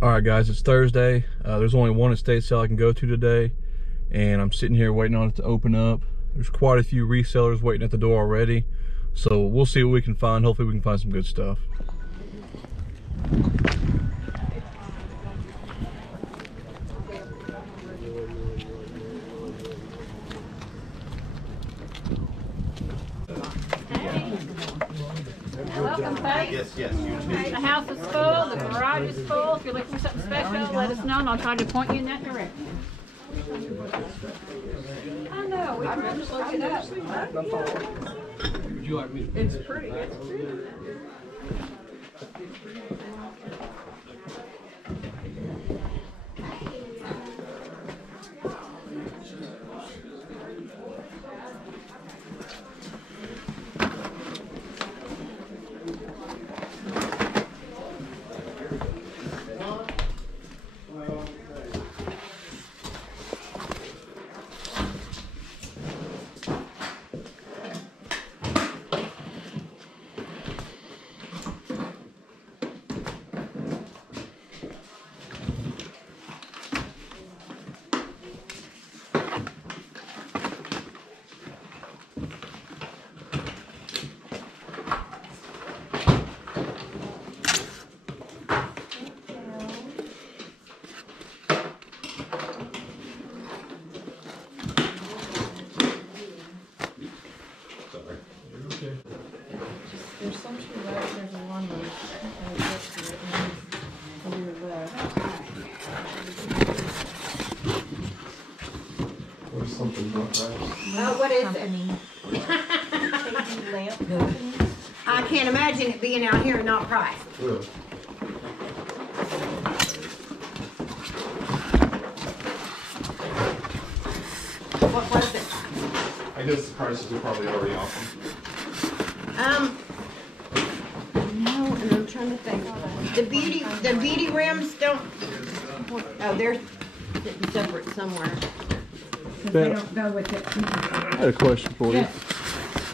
All right, guys, it's Thursday. There's only one estate sale I can go to today, and I'm sitting here waiting on it to open up. There's quite a few resellers waiting at the door already, so we'll see what we can find. Hopefully we can find some good stuff. Welcome, Kate. Yes, you too. The house is full, the garage is full. If you're looking for something special, let us know and I'll try to point you in that direction. I know, we can just look it up. Would you like me to? It's pretty, it's pretty. There's some to the right, there's a one on your left. There's something not right. Oh, what is it? I can't imagine it being out here and not priced. Really? What was it? I guess the prices are probably already off. No, and I'm trying to think. The beauty rims don't. Oh, they're sitting separate somewhere. They don't go with it. I had a question for you.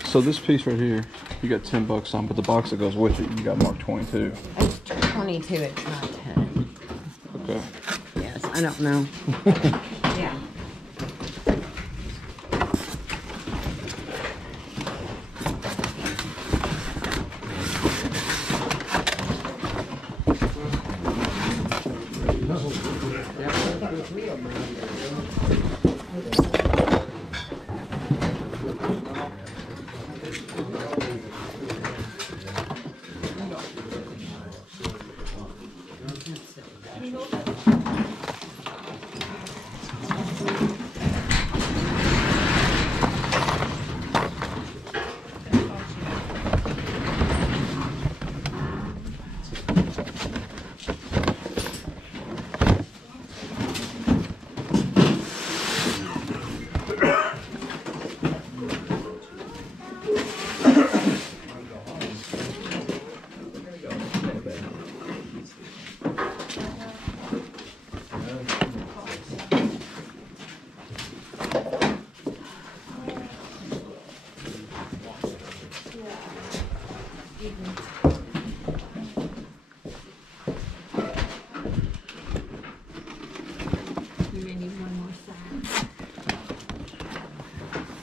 So this piece right here, you got $10 on, but the box that goes with it, you got marked 22. It's 22. It's not 10. Okay. Yes, I don't know. Yeah.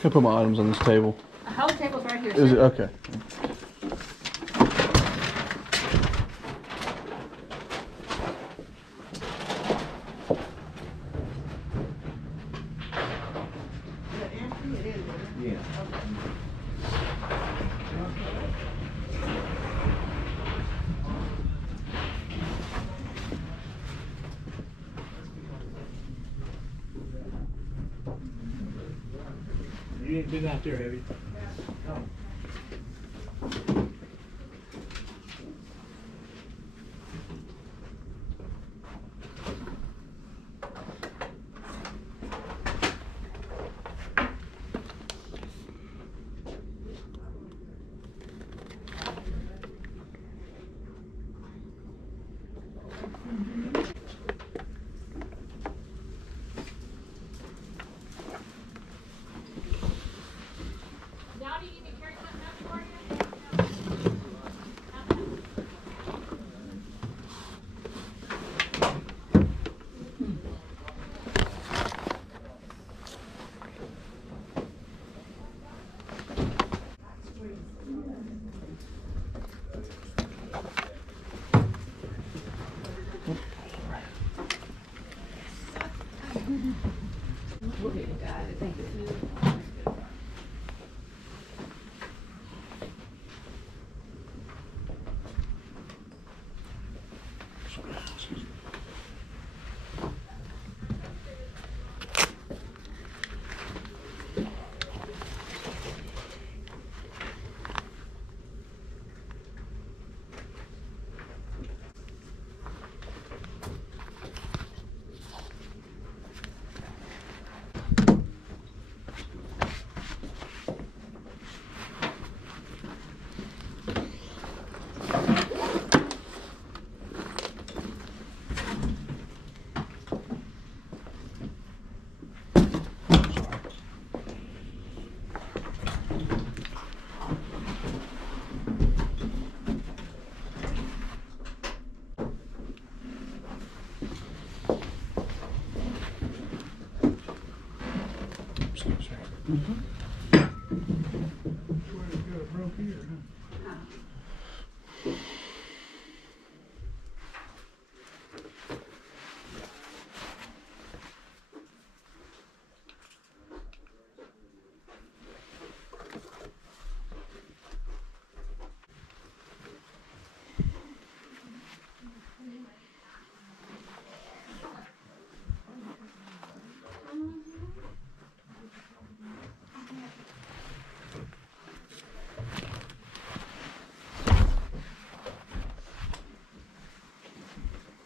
Can I put my items on this table? The whole table's right here. Is it? sir. Okay. Yeah. You ain't been out there, have you?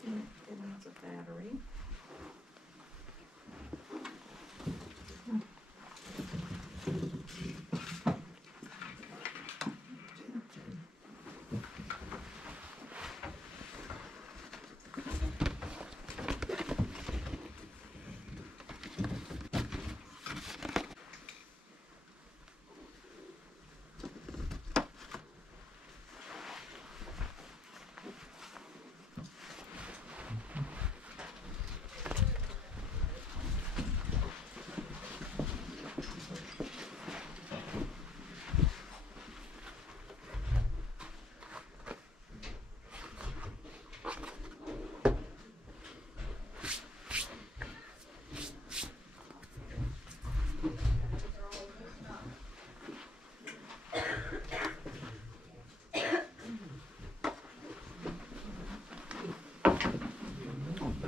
That's a battery.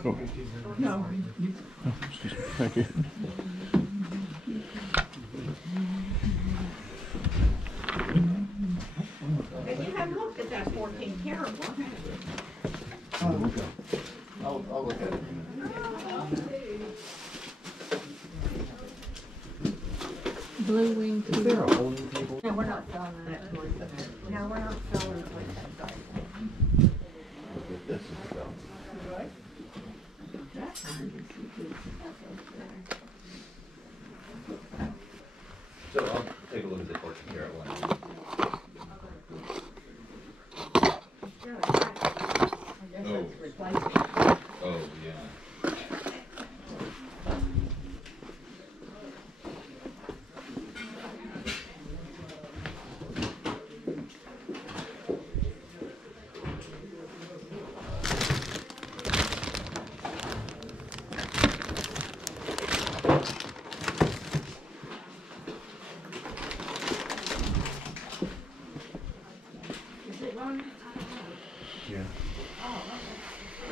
Cool. No. Oh, excuse me. Thank you. And you haven't looked at that 14 karat one. I'll look at it. Blue wing. Is there a bowling table? No, we're not selling that. No, we're not selling that. This is about. So I'll take a look at the 14 karat one. Oh, yeah. Yeah.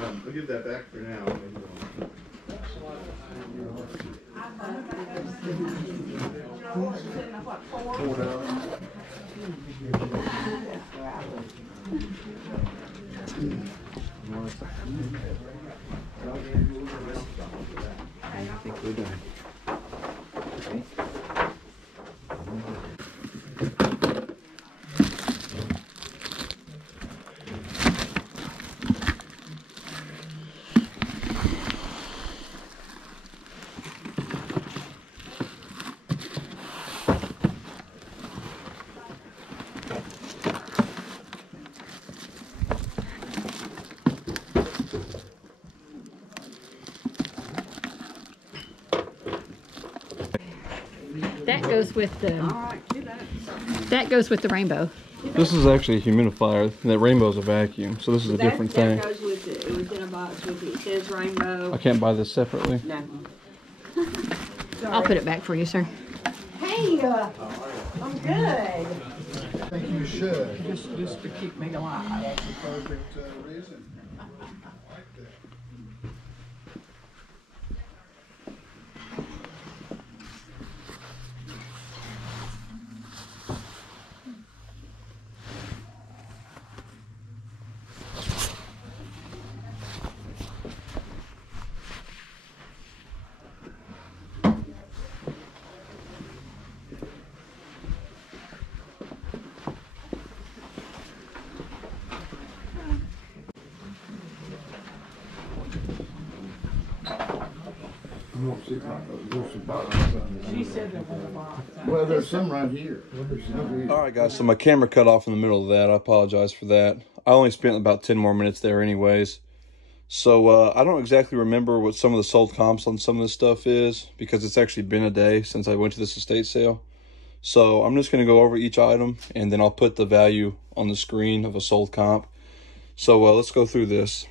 I'll give that back for now. Maybe we'll- Hold on. I think we're done. That goes with the. Alright, do that. That goes with the rainbow. This is actually a humidifier. That rainbow's a vacuum, so this is a different thing. That goes with it. It was in a box with it. It says rainbow. I can't buy this separately. No. I'll put it back for you, sir. Hey, I'm good. I think you should. Just to keep me alive. That's the perfect reason. She said there was a box. Well, there's some right here. All right, guys, so my camera cut off in the middle of that. I apologize for that. I only spent about 10 more minutes there anyways. So I don't exactly remember what some of the sold comps on some of this stuff is, because it's actually been a day since I went to this estate sale. So I'm just going to go over each item, and then I'll put the value on the screen of a sold comp. So let's go through this.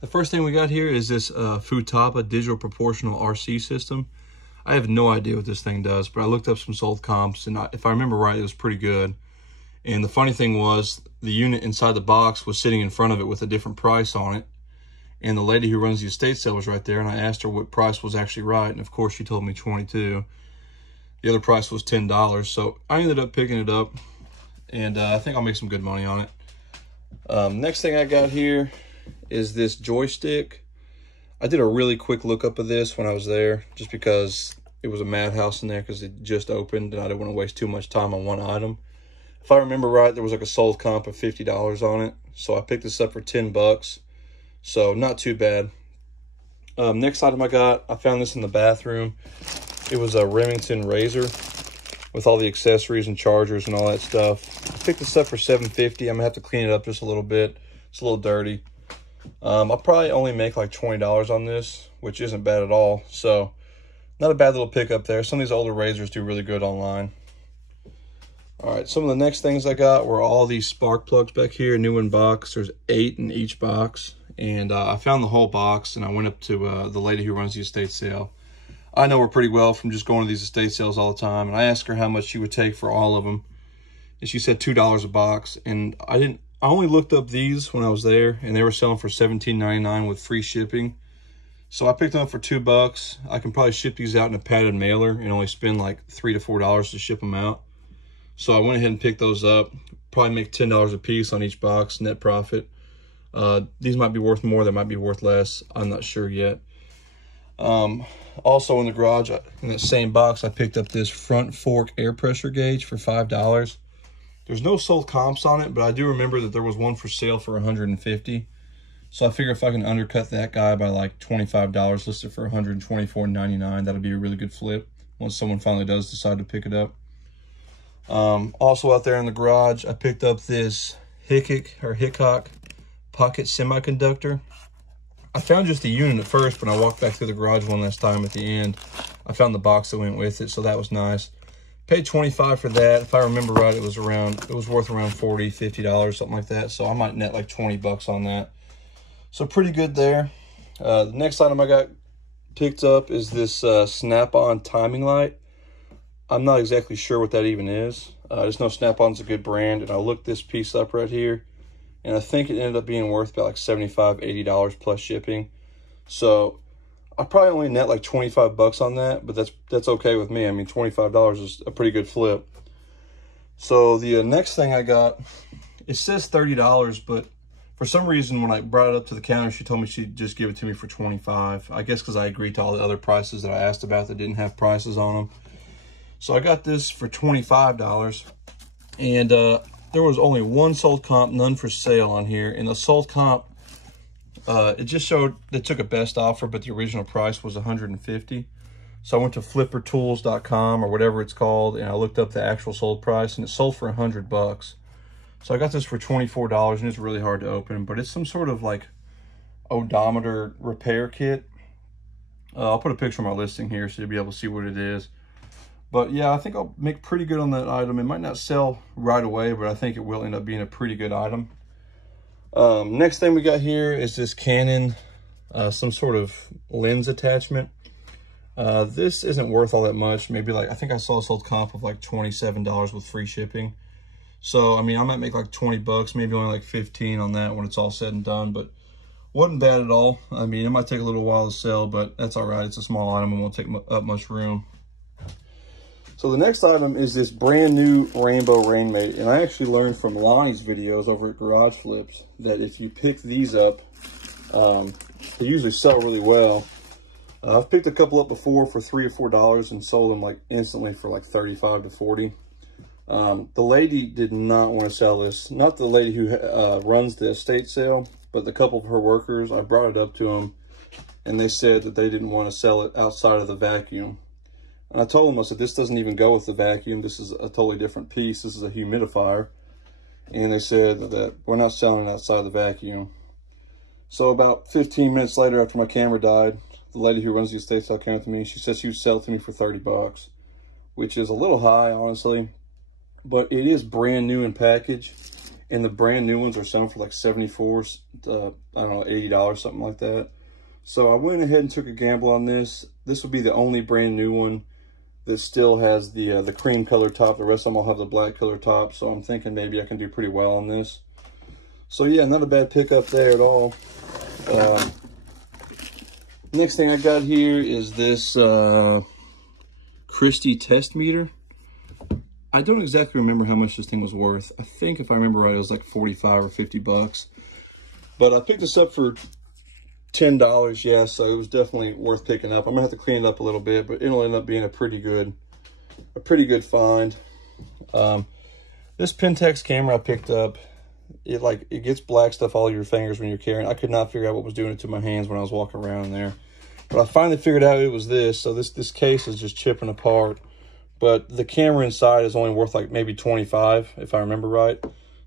The first thing we got here is this Futaba digital proportional RC system. I have no idea what this thing does, but I looked up some sold comps, and if I remember right, it was pretty good. And the funny thing was, the unit inside the box was sitting in front of it with a different price on it. And the lady who runs the estate sale was right there, and I asked her what price was actually right, and of course she told me $22. The other price was $10, so I ended up picking it up, and I think I'll make some good money on it. Next thing I got here is this joystick. I did a really quick lookup of this when I was there, just because it was a madhouse in there because it just opened, and I didn't want to waste too much time on one item. If I remember right, there was like a sold comp of $50 on it, so I picked this up for $10. So not too bad. Next item I found this in the bathroom. It was a Remington razor with all the accessories and chargers and all that stuff. I picked this up for $7.50. I'm gonna have to clean it up just a little bit. It's a little dirty. I'll probably only make like $20 on this, which isn't bad at all. So not a bad little pickup there. Some of these older razors do really good online. All right, some of the next things I got were all these spark plugs back here, new in box. There's 8 in each box. And I found the whole box, and I went up to the lady who runs the estate sale. I know her pretty well from just going to these estate sales all the time. And I asked her how much she would take for all of them. And she said $2 a box. And I only looked up these when I was there, and they were selling for $17.99 with free shipping. So I picked them up for $2. I can probably ship these out in a padded mailer and only spend like $3 to $4 to ship them out. So I went ahead and picked those up. Probably make $10 a piece on each box, net profit. These might be worth more, they might be worth less. I'm not sure yet. Also in the garage, in that same box, I picked up this front fork air pressure gauge for $5. There's no sold comps on it, but I do remember that there was one for sale for $150. So I figure if I can undercut that guy by like $25, list it for $124.99, that'll be a really good flip once someone finally does decide to pick it up. Also out there in the garage, I picked up this Hickok pocket semiconductor. I found just the unit at first, but I walked back through the garage one last time at the end. I found the box that went with it, so that was nice. Paid $25 for that. If I remember right, it was worth around $40, $50, something like that. So I might net like $20 on that. So pretty good there. The next item I got picked up is this Snap-on timing light. I'm not exactly sure what that even is. I just know Snap-on's a good brand, and I looked this piece up right here, and I think it ended up being worth about like $75, $80 plus shipping. So I probably only net like $25 on that, but that's okay with me. I mean, $25 is a pretty good flip. So the next thing I got, it says $30, but for some reason when I brought it up to the counter, she told me she'd just give it to me for $25. I guess because I agreed to all the other prices that I asked about that didn't have prices on them. So I got this for $25, and there was only one sold comp, none for sale on here. And the sold comp, it just showed they took a best offer, but the original price was $150. So I went to flippertools.com or whatever it's called, and I looked up the actual sold price, and it sold for $100. So I got this for $24, and it's really hard to open, but it's some sort of like odometer repair kit. I'll put a picture of my listing here so you'll be able to see what it is. But yeah, I think I'll make pretty good on that item. It might not sell right away, but I think it will end up being a pretty good item. Next thing we got here is this Canon, some sort of lens attachment. This isn't worth all that much. Maybe like, I think I saw a sold comp of like $27 with free shipping. So, I mean, I might make like $20, maybe only like 15 on that when it's all said and done, but wasn't bad at all. I mean, it might take a little while to sell, but that's all right. It's a small item and won't take up much room. So the next item is this brand new Rainbow Rainmate. And I actually learned from Lonnie's videos over at Garage Flips that if you pick these up, they usually sell really well. I've picked a couple up before for $3 or $4 and sold them like instantly for like $35 to $40. The lady did not want to sell this. Not the lady who runs the estate sale, but the couple of her workers. I brought it up to them, and they said that they didn't want to sell it outside of the vacuum. And I told them, I said, this doesn't even go with the vacuum. This is a totally different piece. This is a humidifier. And they said that we're not selling it outside the vacuum. So about 15 minutes later, after my camera died, the lady who runs the estate sale came up to me. She said she would sell it to me for 30 bucks, which is a little high, honestly, but it is brand new in package, and the brand new ones are selling for like 74, I don't know, $80, something like that. So I went ahead and took a gamble on this. This will be the only brand new one that still has the cream color top. The rest of them all have the black color top, so I'm thinking maybe I can do pretty well on this. So yeah, not a bad pickup there at all. Next thing I got here is this Christie test meter. I don't exactly remember how much this thing was worth. I think if I remember right, it was like 45 or 50 bucks. But I picked this up for $10, yeah, so it was definitely worth picking up. I'm gonna have to clean it up a little bit, but it'll end up being a pretty good find. This Pentax camera I picked up, it gets black stuff all over your fingers when you're carrying. I could not figure out what was doing it to my hands when I was walking around in there. But I finally figured out it was this. So this case is just chipping apart. But the camera inside is only worth like maybe 25, if I remember right.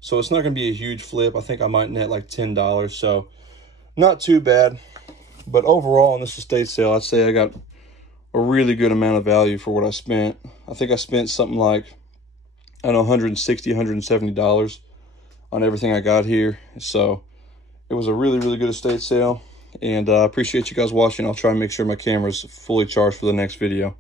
So it's not going to be a huge flip. I think I might net like $10. So not too bad. But overall, on this estate sale, I'd say I got a really good amount of value for what I spent. I think I spent something like, I don't know, $160, $170 on everything I got here. So it was a really, really good estate sale. And I appreciate you guys watching. I'll try and make sure my camera's fully charged for the next video.